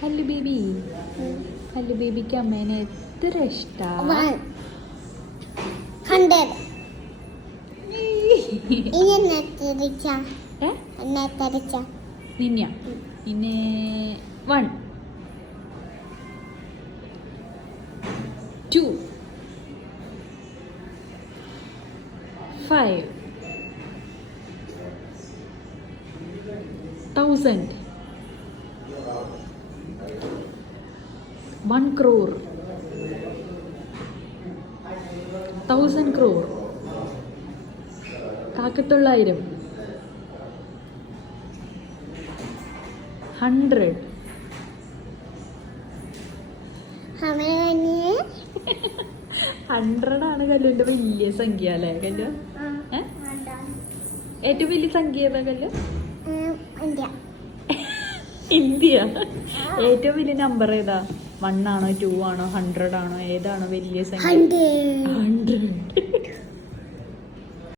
കല്ലു baby, കല്ലു ബേബിക്ക് അമ്മേനെ എത്ര ഇഷ്ടാ. 100. നിന്നെ 1 2 5 1000 1 crore 1000 crore കാക്കത്തൊള്ളായിരം 100 100 ആണ് കല്ലുവിന്റെ വലിയ സംഖ്യ അല്ലേ കല്ലു? ഏറ്റവും വലിയ സംഖ്യ ഏതാ കല്ലു? ഇന്ത്യ. ഏറ്റവും വലിയ നമ്പർ ഏതാ? 1 ആണോ 2 ആണോ 100 ആണോ? ഏതാണോ വലിയ സംഖ്യ? 100.